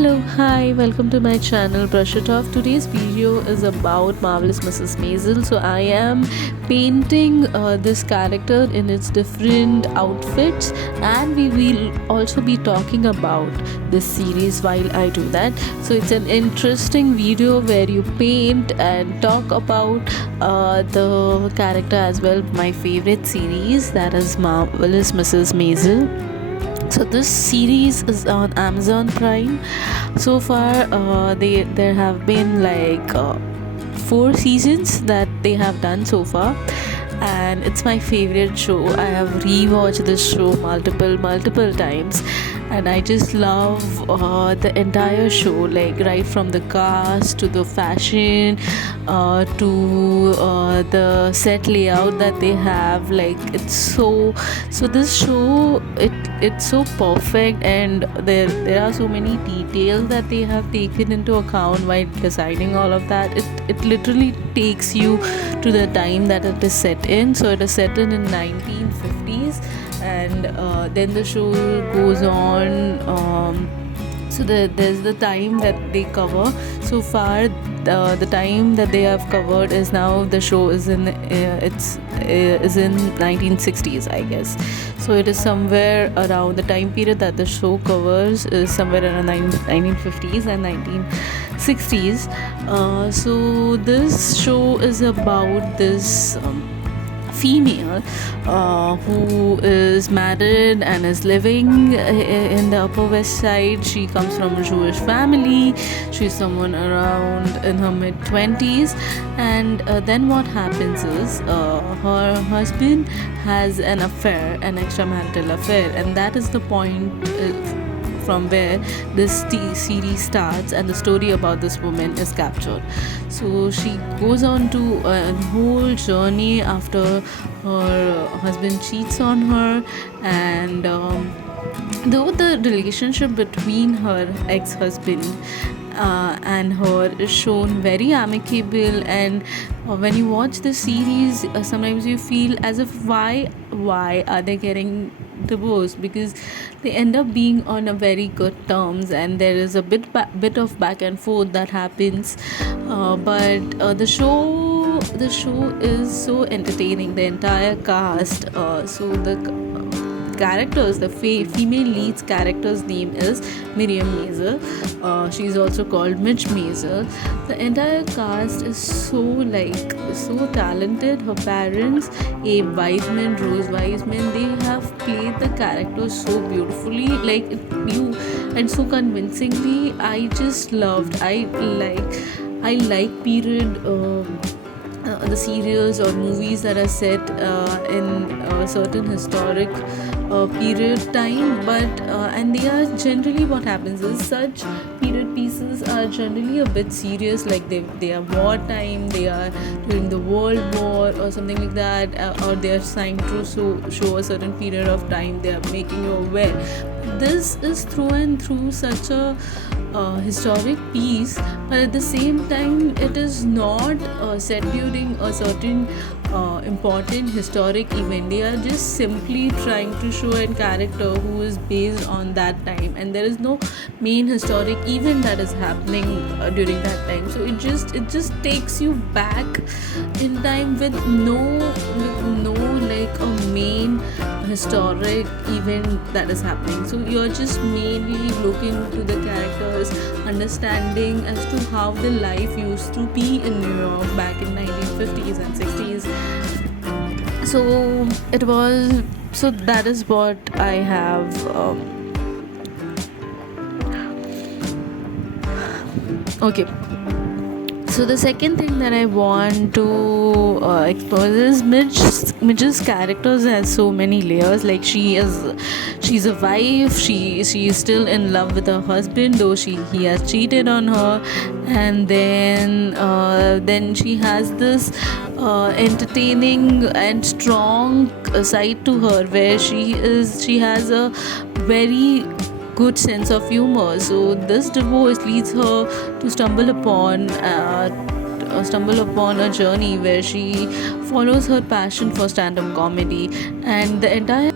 Hello, hi, welcome to my channel Brush It Off. Today's video is about Marvelous Mrs. Maisel. So I am painting this character in its different outfits, and we will also be talking about this series while I do that. So it's an interesting video where you paint and talk about the character as well. My favorite series, that is Marvelous Mrs. Maisel. So this series is on Amazon Prime. So far, there have been like 4 seasons that they have done so far, and it's my favorite show. I have rewatched this show multiple times, and I just love the entire show, like right from the cast to the fashion, to the set layout that they have. Like it's so this show, it's so perfect, and there are so many details that they have taken into account while designing all of that. It literally takes you to the time that it is set in. So it is set in 1950s, and then the show goes on. There's the time that they cover. So far, the time that they have covered is, now the show is in is in 1960s, I guess. So it is somewhere around the time period that the show covers is somewhere around 1950s and 1960s. So this show is about this female who is married and is living in the Upper West Side. She comes from a Jewish family. She's someone around in her mid-20s, and then what happens is her husband has an affair, an extramarital affair, and that is the point from where this series starts, and the story about this woman is captured. So she goes on to a whole journey after her husband cheats on her, and though the relationship between her ex-husband and her is shown very amicable, and when you watch the series, sometimes you feel as if why are they getting divorced, because they end up being on a very good terms, and there is a bit of back and forth that happens, but the show is so entertaining. The entire cast, so the characters, the female lead's character's name is Miriam Maisel. She's also called Mitch Maisel. The entire cast is so talented. Her parents, Abe Wiseman, Rose Wiseman, they have played the characters so beautifully, and so convincingly. I just loved. I like period. The serials or movies that are set in a certain historic period time, but and they are generally, what happens is, such period pieces are generally a bit serious, like they are wartime, they are during the World War or something like that, or they are trying to show a certain period of time. They are making you aware. This is through and through such a historic piece, but at the same time it is not set during a certain important historic event. They are just simply trying to show a character who is based on that time, and there is no main historic event that is happening during that time. So it just takes you back in time with no like a main historic event that is happening. So you're just mainly looking to the characters, understanding as to how the life used to be in New York back in 1950s and 60s. So that is what I have. Okay. So the second thing that I want to expose is Midge's characters has so many layers. Like she's a wife. She is still in love with her husband, though he has cheated on her, and then she has this entertaining and strong side to her, where she has a very good sense of humor. So this divorce leads her to stumble upon a journey where she follows her passion for stand-up comedy, and the entire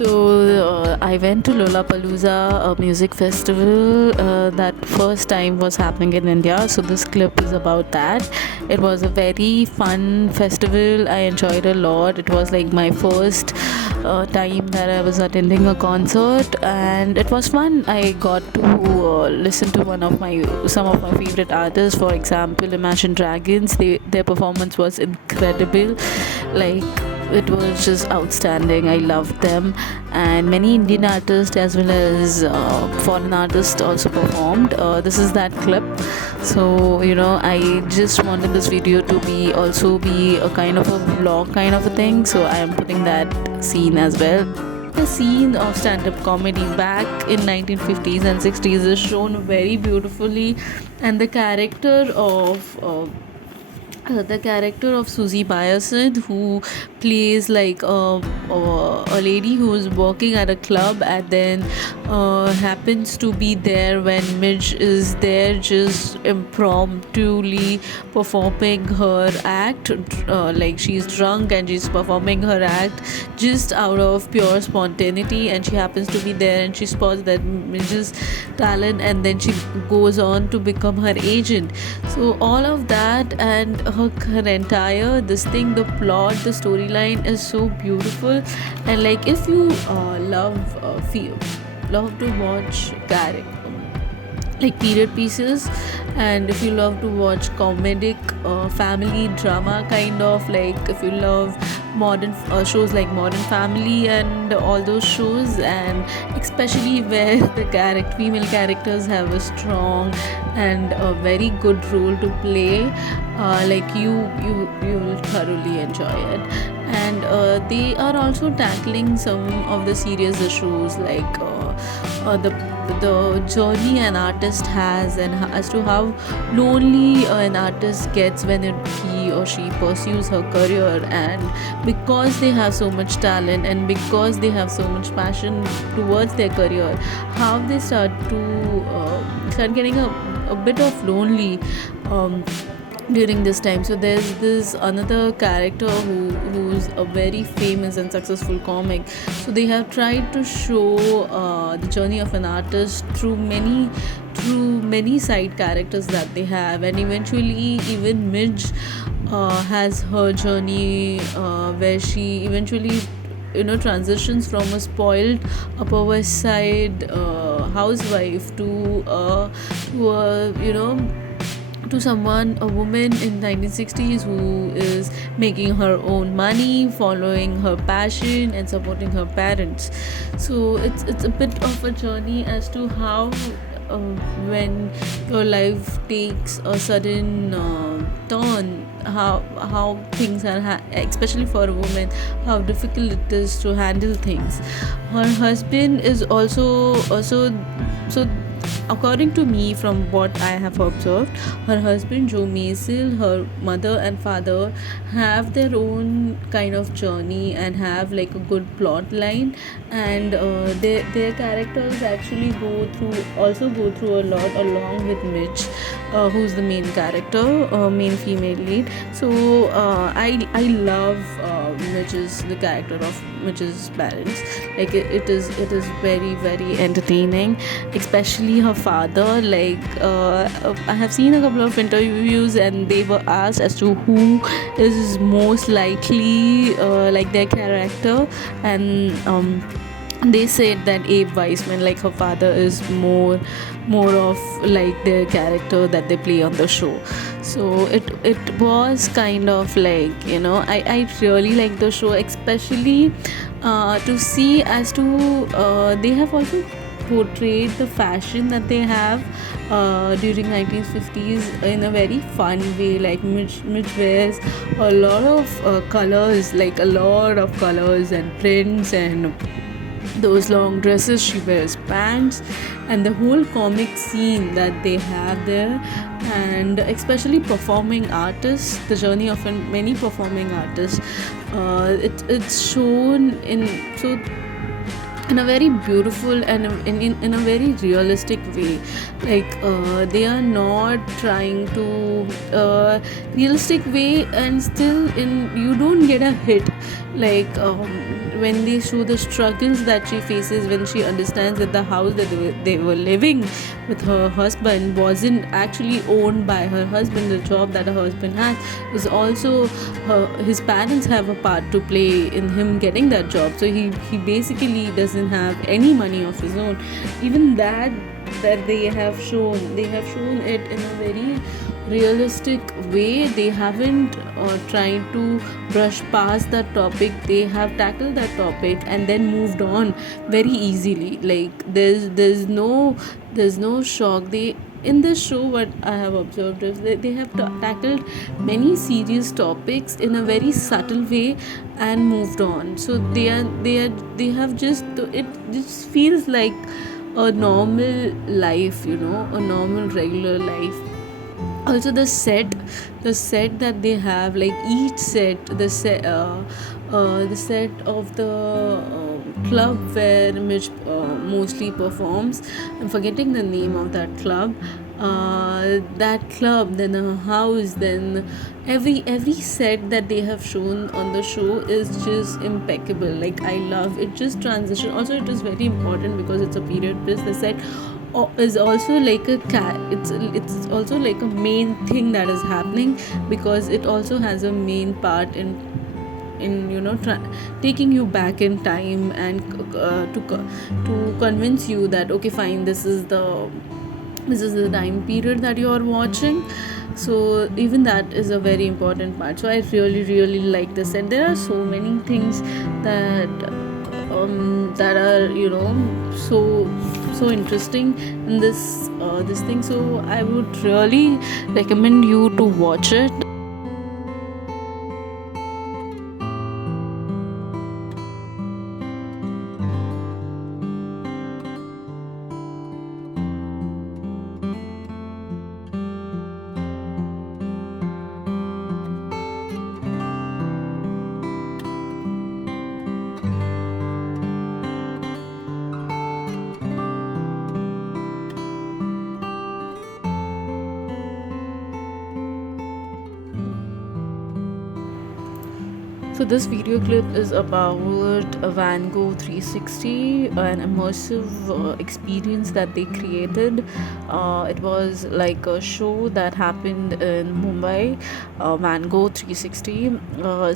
I went to Lollapalooza, a music festival that first time was happening in India. So this clip is about that. It was a very fun festival. I enjoyed a lot. It was like my first time that I was attending a concert, and it was fun. I got to listen to some of my favorite artists. For example, Imagine Dragons. Their performance was incredible. Like, it was just outstanding. I loved them, and many Indian artists as well as foreign artists also performed. This is that clip. So I just wanted this video to be a kind of a vlog kind of a thing. So I am putting that scene as well. The scene of stand-up comedy back in 1950s and 60s is shown very beautifully, and the character of Susie Byerson, who plays like a lady who is working at a club and then happens to be there when Midge is there, just impromptuly performing her act. Like, she's drunk and she's performing her act just out of pure spontaneity, and she happens to be there and she spots that Midge's talent, and then she goes on to become her agent. So all of that and her entire this thing, the plot, the storyline is so beautiful. And like, if you love to watch like period pieces, and if you love to watch comedic family drama kind of, like if you love modern shows like Modern Family and all those shows, and especially where the female characters have a strong and a very good role to play, like you will thoroughly enjoy it. And they are also tackling some of the serious issues, like the journey an artist has, and as to how lonely an artist gets when he or she pursues her career. And because they have so much talent and because they have so much passion towards their career, how they start getting a bit of lonely during this time. So there's this another character who's a very famous and successful comic. So they have tried to show the journey of an artist through many side characters that they have, and eventually even Midge has her journey where she eventually transitions from a spoiled Upper West Side housewife to a woman in 1960s who is making her own money, following her passion and supporting her parents. So it's a bit of a journey as to how when your life takes a sudden turn, how things are especially for a woman, how difficult it is to handle things. Her husband is also so according to me, from what I have observed, her husband Joe Maisel, her mother and father have their own kind of journey and have like a good plot line, and their characters actually go through a lot along with Mitch, who's the main character, main female lead. So I love the character of Mitch's parents. Like, it is very, very entertaining, especially her father. Like, I have seen a couple of interviews and they were asked as to who is most likely like their character, and they said that Abe Weissman, like her father, is more of like their character that they play on the show. So it was kind of like, I really like the show, especially to see as to they have also portrayed the fashion that they have during 1950s in a very fun way. Like, Mitch wears a lot of colors, like a lot of colors and prints and those long dresses. She wears pants, and the whole comic scene that they have there, and especially performing artists, the journey of many performing artists, it's shown in a very beautiful and in a very realistic way. Like, they are not trying to realistic way, and still you don't get a hit like when they show the struggles that she faces when she understands that the house that they were living with her husband wasn't actually owned by her husband. The job that her husband has is also his parents have a part to play in him getting that job. So he basically doesn't have any money of his own. Even that they have shown it in a very realistic way. They haven't tried to brush past that topic. They have tackled that topic and then moved on very easily. Like there's no shock. They in this show, what I have observed is they have tackled many serious topics in a very subtle way and moved on. So they have just, it just feels like a normal life, a normal regular life. Also the set that they have, like each set, the set of the club where Mitch mostly performs. I'm forgetting the name of that club. That club, then a house, then every set that they have shown on the show is just impeccable. Like I love it. Just transition. Also, it is very important because it's a period piece. The set is also like it's also like a main thing that is happening, because it also has a main part in taking you back in time and to convince you that okay, fine, this is the time period that you are watching. So even that is a very important part. So I really really like this, and there are so many things that are so interesting in this thing. So I would really recommend you to watch it. So this video clip is about a Van Gogh 360, an immersive experience that they created. It was like a show that happened in Mumbai, Van Gogh 360.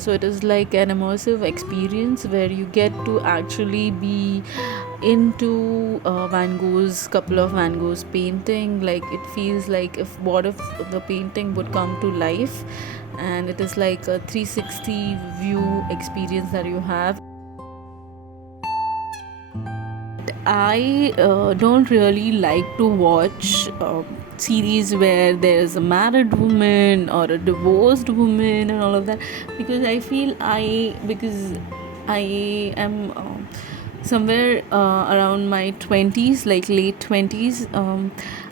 So it is like an immersive experience where you get to actually be into couple of Van Gogh's painting. Like it feels like what if the painting would come to life, and it is like a 360 view experience that you have. I don't really like to watch series where there's a married woman or a divorced woman and all of that, because I am somewhere around my 20s, like late 20s.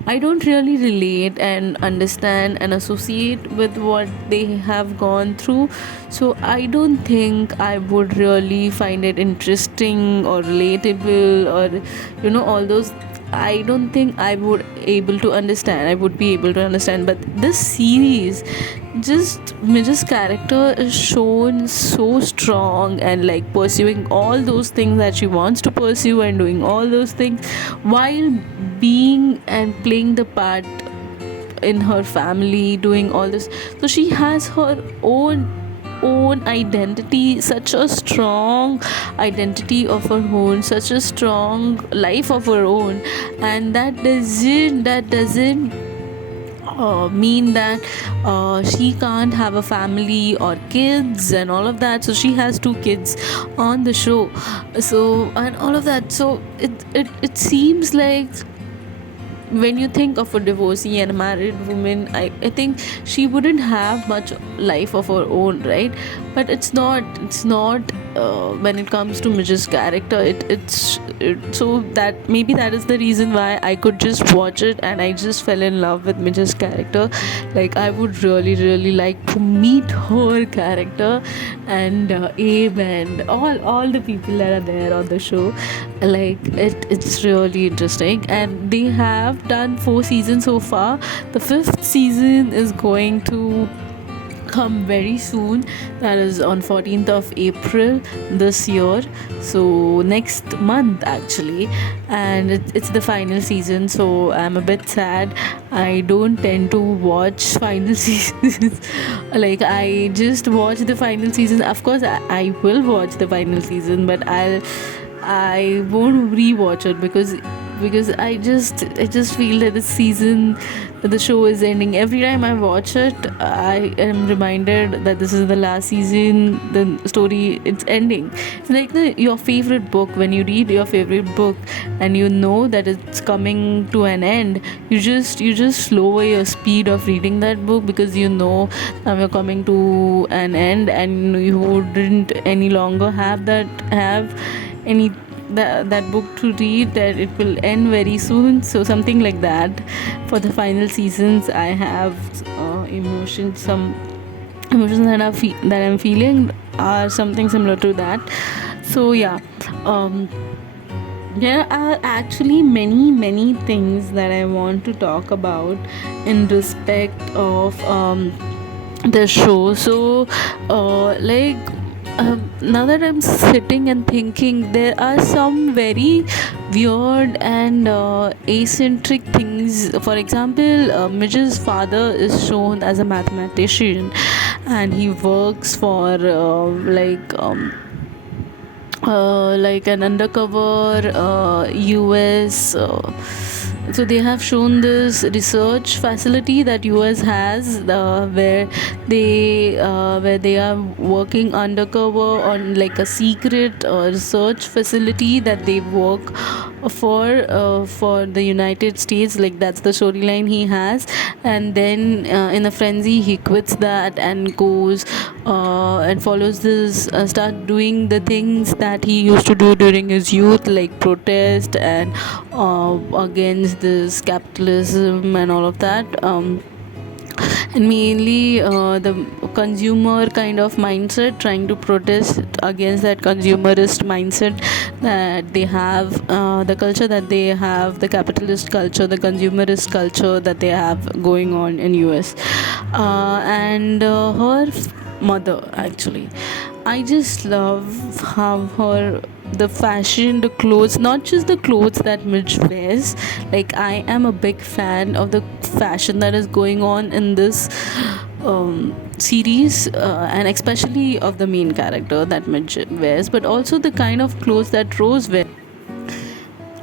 I don't really relate and understand and associate with what they have gone through. So I don't think I would really find it interesting or relatable, or all those. I don't think I would be able to understand. But this series, just Midge's character is shown so strong and like pursuing all those things that she wants to pursue and doing all those things while being and playing the part in her family, doing all this. So she has her own identity, such a strong identity of her own, such a strong life of her own, and that doesn't mean that she can't have a family or kids and all of that. So she has 2 kids on the show, so and all of that. So it seems like when you think of a divorcee and a married woman, I think she wouldn't have much life of her own, right? But it's not when it comes to Midge's character. So that maybe that is the reason why I could just watch it and I just fell in love with Midge's character. Like I would really really like to meet her character, and Abe and all the people that are there on the show. Like it's really interesting, and they have done 4 seasons so far. The 5th season is going to come very soon, that is on 14th of April this year, so next month actually. And it's the final season, so I'm a bit sad. I don't tend to watch final seasons. Like, I just watch the final season. Of course, I will watch the final season, but I won't rewatch it because I just feel that the season, the show is ending. Every time I watch it, I am reminded that this is the last season. The story, it's ending. It's like your favorite book. When you read your favorite book and you know that it's coming to an end, you just lower your speed of reading that book, because you know you're coming to an end and you wouldn't any longer have any that book to read, that it will end very soon. So something like that. For the final seasons, I have some emotions that I'm feeling are something similar to that. So yeah, um there are actually many things that I want to talk about in respect of the show. So like, now that I'm sitting and thinking, there are some very weird and eccentric things. For example, Midge's father is shown as a mathematician, and he works for like an undercover US. So they have shown this research facility that US has, where they are working undercover on like a secret research facility that they work for the United States. Like, that's the storyline he has. And then in a frenzy, he quits that and goes and follows this, start doing the things that he used to do during his youth, like protest and against this capitalism and all of that. And mainly the consumer kind of mindset, trying to protest against that consumerist mindset that they have, the culture that they have, the capitalist culture, the consumerist culture that they have going on in US. And her mother, actually, I just love how her, the fashion, the clothes, not just the clothes that Mitch wears. Like, I am a big fan of the fashion that is going on in this series, and especially of the main character that Mitch wears, but also the kind of clothes that Rose wears.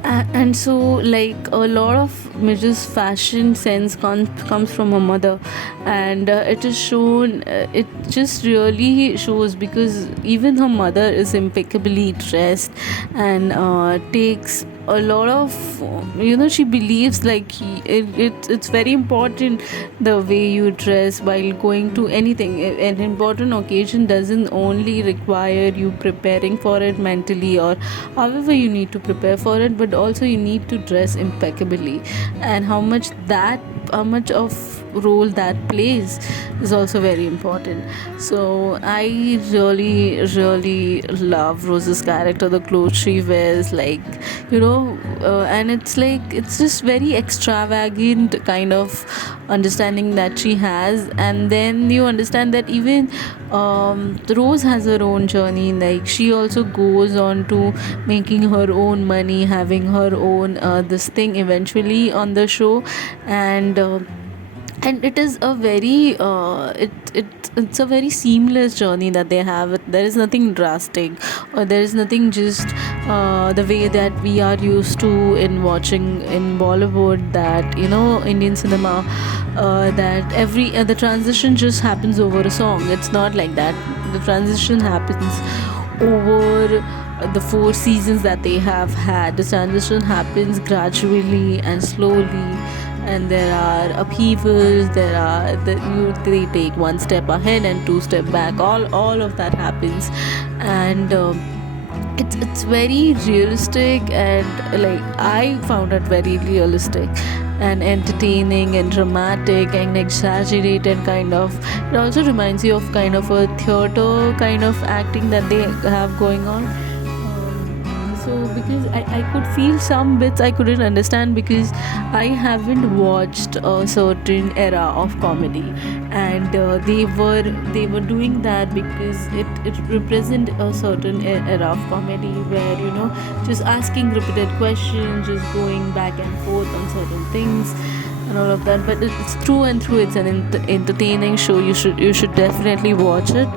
And so, like, a lot of Midge's fashion sense comes from her mother, and it is shown, it just really shows, because even her mother is impeccably dressed and takes a lot of, she believes like it's very important the way you dress while going to anything. An important occasion doesn't only require you preparing for it mentally or however you need to prepare for it, but also you need to dress impeccably. And how much of role that plays is also very important. So I really love Rose's character, the clothes she wears, like, and it's like, it's just very extravagant kind of understanding that she has. And then you understand that even Rose has her own journey. Like, she also goes on to making her own money, having her own this thing eventually on the show. And it is a very it's a very seamless journey that they have. There is nothing drastic, or there is nothing just the way that we are used to in watching in Bollywood, that Indian cinema, that every the transition just happens over a song. It's not like that. The transition happens over the 4 seasons that they have had. The transition happens gradually and slowly, and there are upheavals. They take one step ahead and two step back. All of that happens. And it's very realistic, and like, I found it very realistic and entertaining and dramatic and exaggerated kind of. It also reminds you of kind of a theater kind of acting that they have going on. So because I could feel some bits I couldn't understand because I haven't watched a certain era of comedy, and they were doing that because it represent a certain era of comedy where, you know, just asking repeated questions, just going back and forth on certain things and all of that. But it's true and true, it's an entertaining show. You should definitely watch it.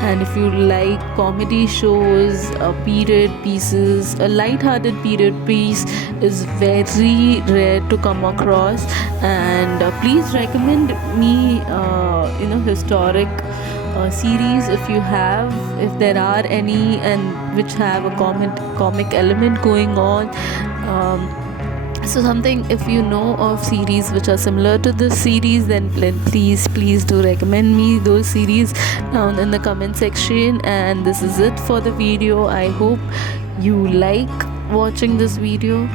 And if you like comedy shows, period pieces, a light-hearted period piece is very rare to come across. And please recommend me historic series if you have, if there are any, and which have a comic element going on. So something, if you know of series which are similar to this series, then please do recommend me those series down in the comment section. And this is it for the video. I hope you like watching this video.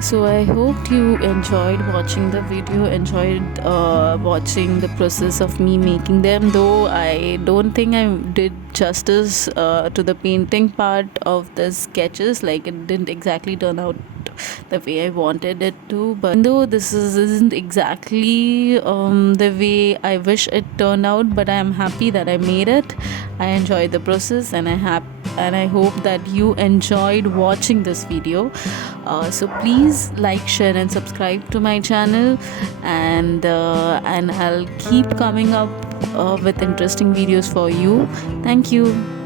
So I hope you enjoyed watching the video, enjoyed watching the process of me making them, though I don't think I did justice to the painting part of the sketches. Like, it didn't exactly turn out the way I wanted it to. But though isn't exactly the way I wish it turned out, but I am happy that I made it. I enjoyed the process, and I hope that you enjoyed watching this video. So please like, share, and subscribe to my channel, and I'll keep coming up with interesting videos for you. Thank you.